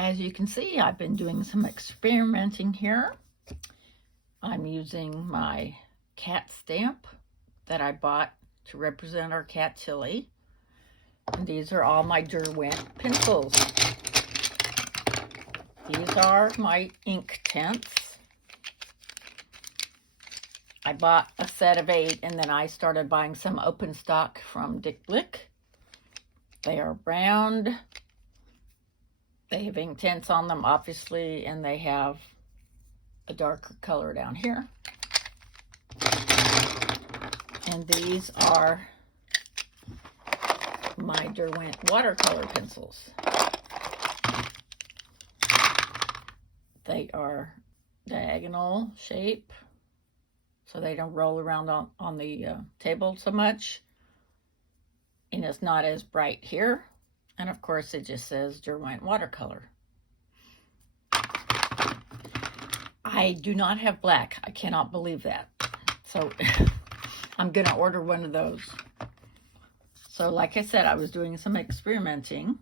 As you can see, I've been doing some experimenting here. I'm using my cat stamp that I bought to represent our cat Tilly. And these are all my Derwent pencils. These are my Inktense. I bought a set of 8 and then I started buying some open stock from Dick Blick. They are round. They have Inktense on them, obviously, and they have a darker color down here. And these are my Derwent watercolor pencils. They are diagonal shape, so they don't roll around on the table so much. And it's not as bright here. And of course, it just says Derwent watercolor. I do not have black. I cannot believe that. So I'm going to order one of those. So like I said, I was doing some experimenting.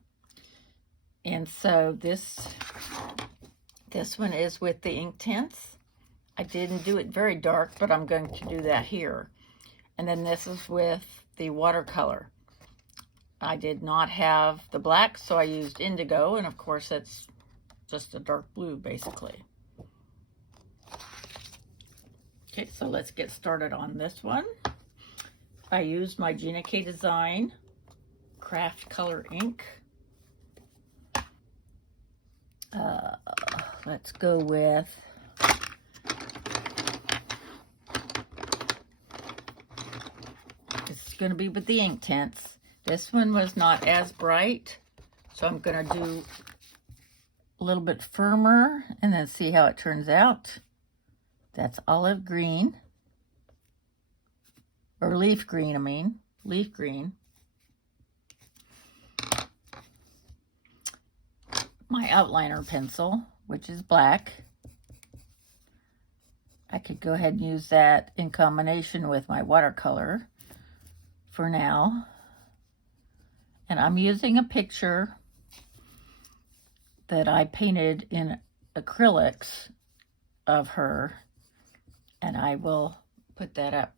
And so this one is with the Inktense. I didn't do it very dark, but I'm going to do that here. And then this is with the watercolor. I did not have the black, so I used indigo, and of course it's just a dark blue, basically. Okay, so let's get started on this one. I used my Gina K Design Craft Color ink. Let's go with this is going to be with the Inktense. This one was not as bright, so I'm going to do a little bit firmer and then see how it turns out. That's olive green, or leaf green, I mean, leaf green. My outliner pencil, which is black. I could go ahead and use that in combination with my watercolor for now. And I'm using a picture that I painted in acrylics of her, and I will put that up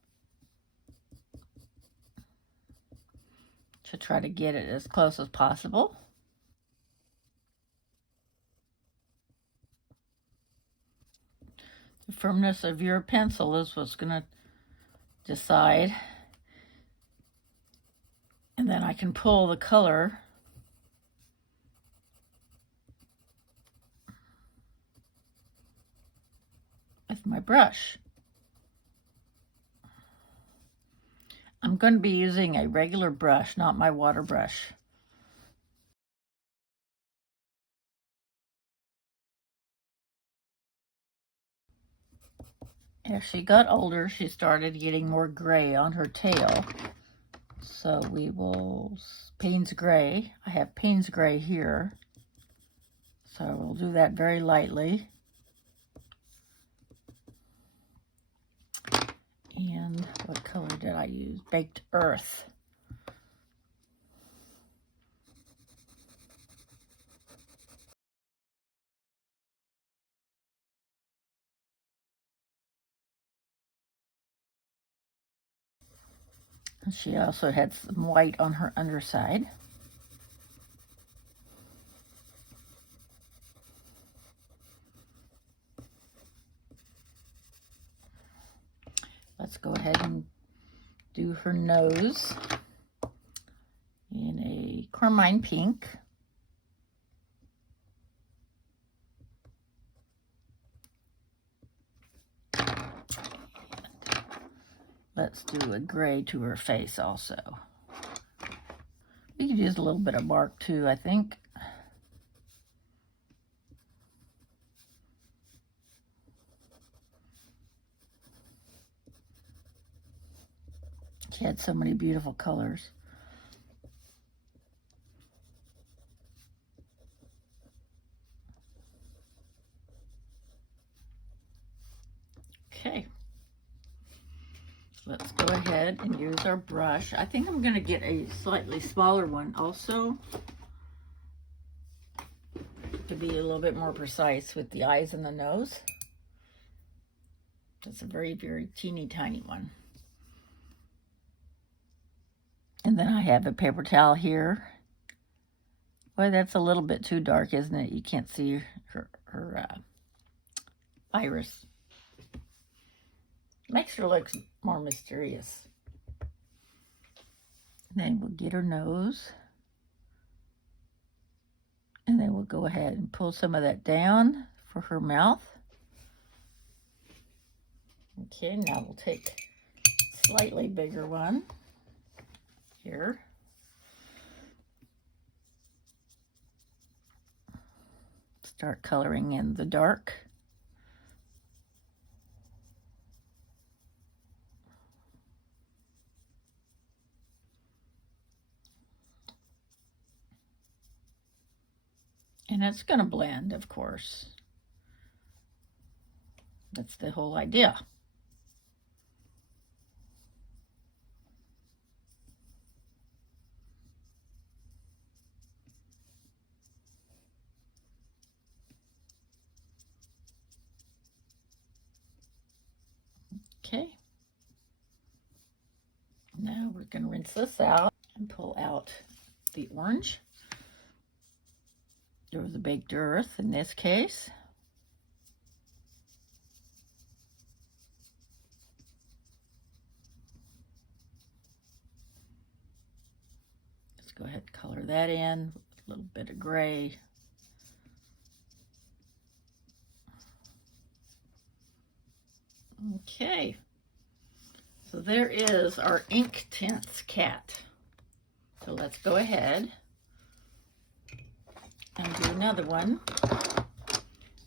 to try to get it as close as possible. The firmness of your pencil is what's going to decide. And then I can pull the color with my brush. I'm going to be using a regular brush, not my water brush. As she got older, she started getting more gray on her tail. So we will, Payne's Gray. I have Payne's Gray here. So we'll do that very lightly. And what color did I use? Baked Earth. And she also had some white on her underside. Let's go ahead and do her nose in a carmine pink. Let's do a gray to her face also. We could use a little bit of bark too, I think. She had so many beautiful colors. Okay. Let's go ahead and use our brush. I think I'm going to get a slightly smaller one also. to be a little bit more precise with the eyes and the nose. That's a very, very teeny tiny one. And then I have a paper towel here. Boy, that's a little bit too dark, isn't it? You can't see her iris. Makes her look more mysterious. And then we'll get her nose. And then we'll go ahead and pull some of that down for her mouth. Okay, now we'll take a slightly bigger one here. Start coloring in the dark. And it's going to blend, of course. That's the whole idea. Okay. Now we're going to rinse this out and pull out the orange, or the baked earth in this case. Let's go ahead and color that in with a little bit of gray. Okay, so there is our Inktense cat. So let's go ahead and do another one.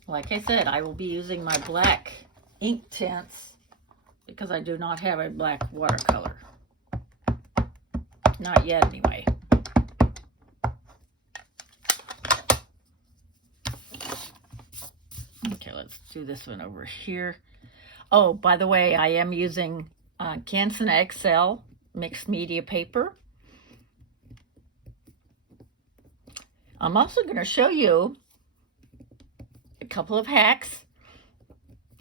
Like I said, I will be using my black Inktense because I do not have a black watercolor. Not yet, anyway. Okay, let's do this one over here. Oh, by the way, I am using Canson XL mixed media paper. I'm also going to show you a couple of hacks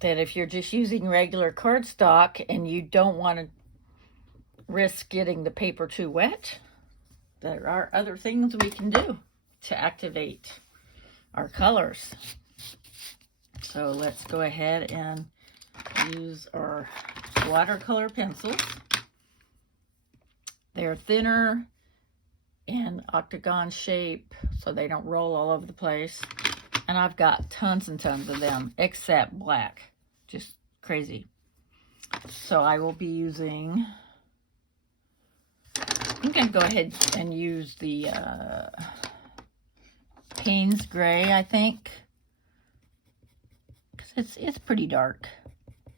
that if you're just using regular cardstock and you don't want to risk getting the paper too wet, there are other things we can do to activate our colors. So let's go ahead and use our watercolor pencils. They're thinner and octagon shape, so they don't roll all over the place. And I've got tons and tons of them, except black. Just crazy. So I will be using, I'm going to go ahead and use the Payne's Gray, I think. Because it's pretty dark,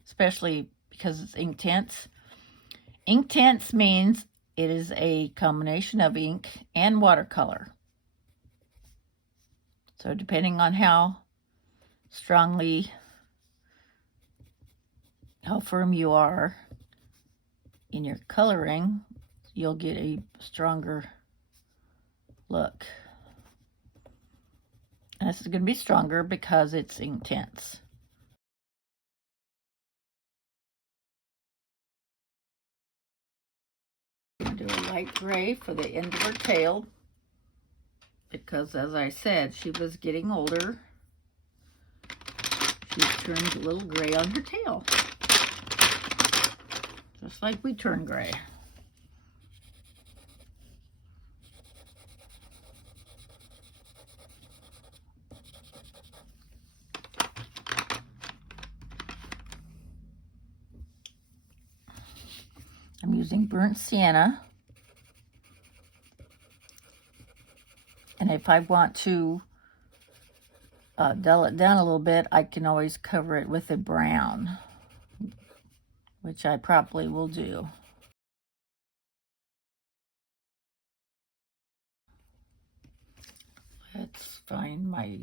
especially because it's Inktense. Inktense means it is a combination of ink and watercolor. So depending on how firm you are in your coloring, you'll get a stronger look. And this is going to be stronger because it's Inktense. I'm going to do a light gray for the end of her tail because, as I said, she was getting older. She's turned a little gray on her tail, just like we turn gray. I'm using burnt sienna. And if I want to dull it down a little bit, I can always cover it with a brown, which I probably will do. Let's find my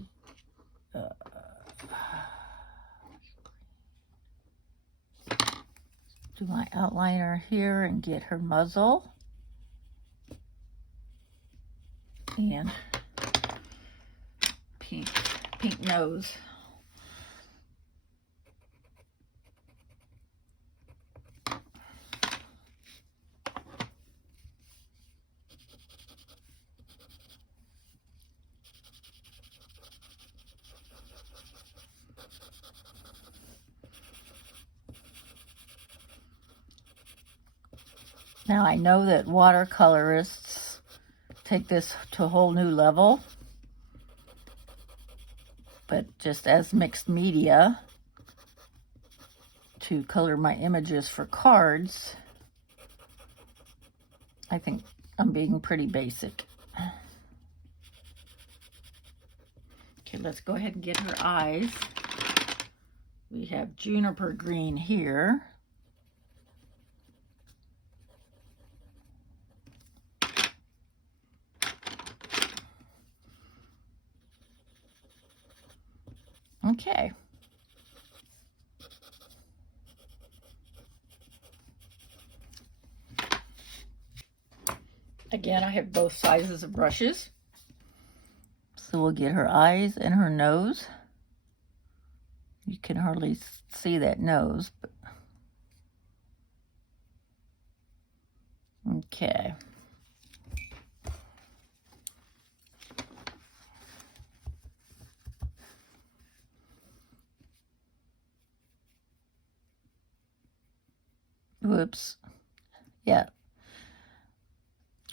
do my outliner here and get her muzzle. And pink. pink nose. Now I know that watercolorists take this to a whole new level, but just as mixed media to color my images for cards, I think I'm being pretty basic. Okay, let's go ahead and get her eyes. We have juniper green here. Okay. Again, I have both sizes of brushes. So we'll get her eyes and her nose. You can hardly see that nose, but okay. Whoops. Yeah.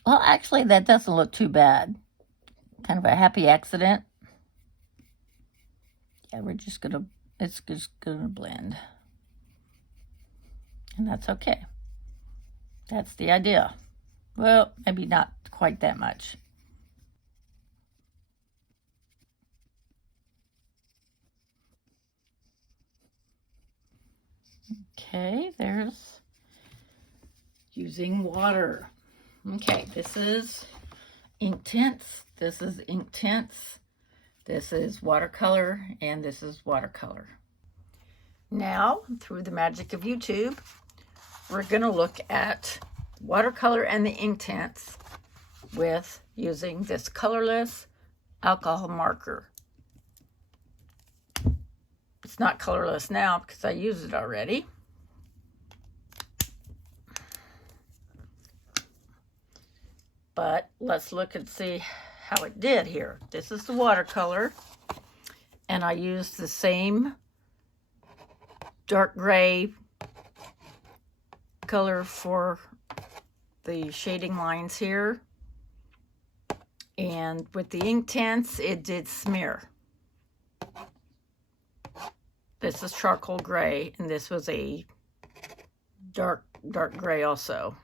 Well, actually, that doesn't look too bad. Kind of a happy accident. Yeah, it's just gonna blend. And that's okay. That's the idea. Well, maybe not quite that much. Okay, there's using water. Okay, this is Inktense, this is Inktense, this is watercolor, and this is watercolor. Now, through the magic of YouTube, we're going to look at watercolor and the Inktense with using this colorless alcohol marker. It's not colorless now because I used it already. But let's look and see how it did here. This is the watercolor, and I used the same dark gray color for the shading lines here. And with the Inktense, it did smear. This is charcoal gray, and this was a dark gray also.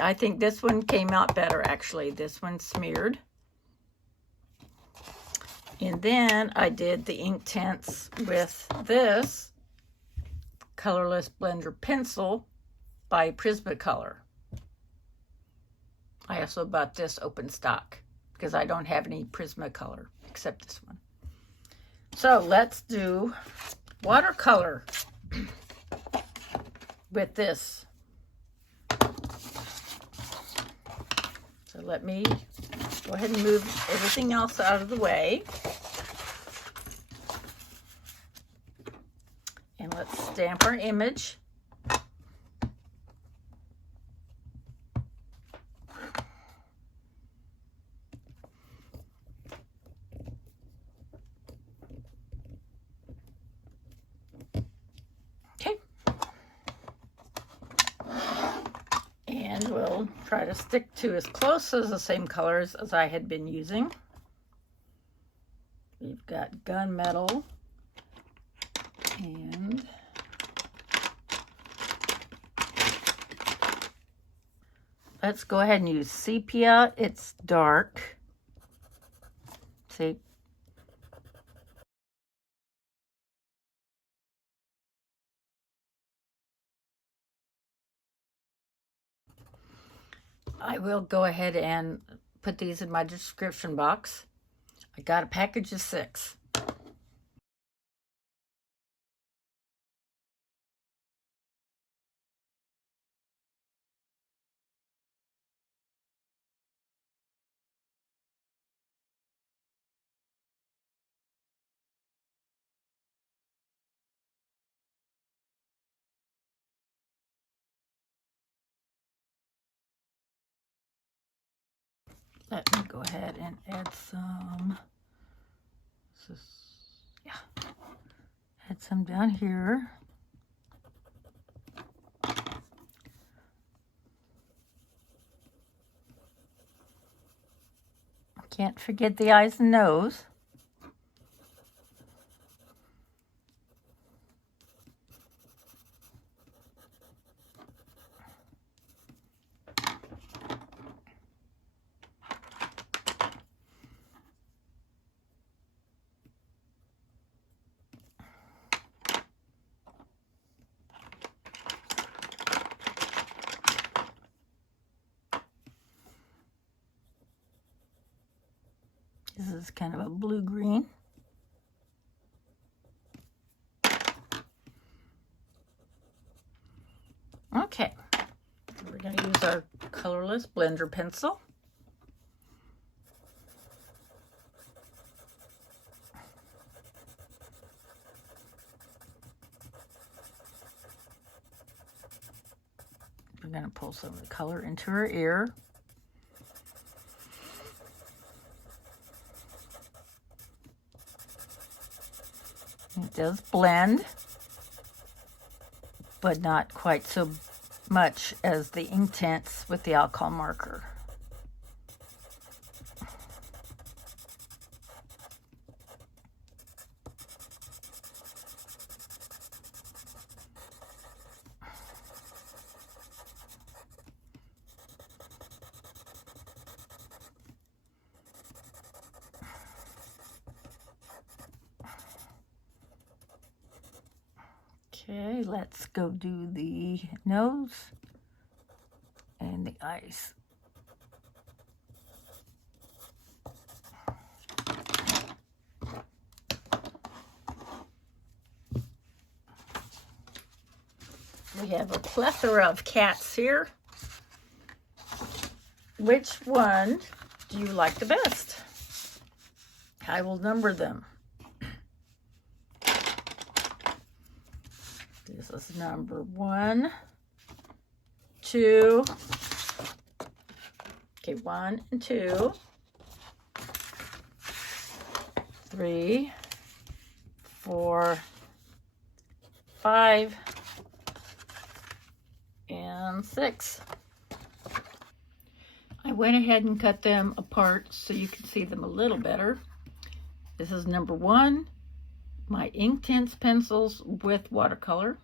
I think this one came out better, actually. This one smeared. And then I did the Inktense with this colorless blender pencil by Prismacolor. I also bought this open stock because I don't have any Prismacolor except this one. So let's do watercolor with this. So let me go ahead and move everything else out of the way. And let's stamp our image. Okay. And we'll try to stick to as close as the same colors as I had been using. We've got gunmetal and let's go ahead and use sepia. It's dark. See? I will go ahead and put these in my description box. I got a package of 6. let me go ahead and add some. Yeah, add some down here. Can't forget the eyes and nose. This is kind of a blue-green. Okay, we're going to use our colorless blender pencil. We're going to pull some of the color into her ear. It does blend, but not quite so much as the Inktense with the alcohol marker. Okay, let's go do the nose and the eyes. We have a plethora of cats here. Which one do you like the best? I will number them. This is number 1, 2. Okay, 1 and 2. 3, 4, 5, and 6. I went ahead and cut them apart so you can see them a little better. This is number 1, my Inktense pencils with watercolor.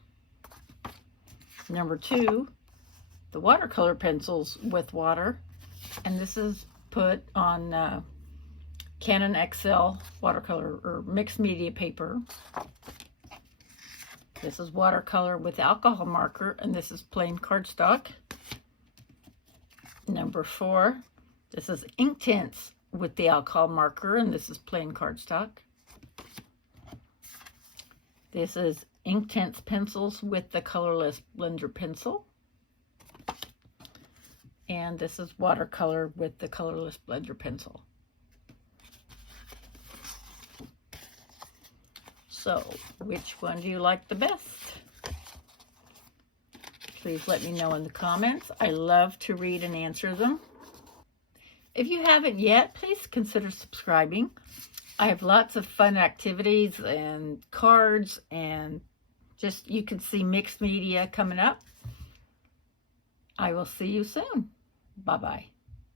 Number 2, the watercolor pencils with water. And this is put on Canon XL watercolor or mixed media paper. This is watercolor with alcohol marker, and this is plain cardstock. Number 4, this is Inktense with the alcohol marker, and this is plain cardstock. This is Inktense pencils with the colorless blender pencil. And this is watercolor with the colorless blender pencil. So, which one do you like the best? Please let me know in the comments. I love to read and answer them. If you haven't yet, please consider subscribing. I have lots of fun activities and cards, and just you can see mixed media coming up. I will see you soon. Bye-bye.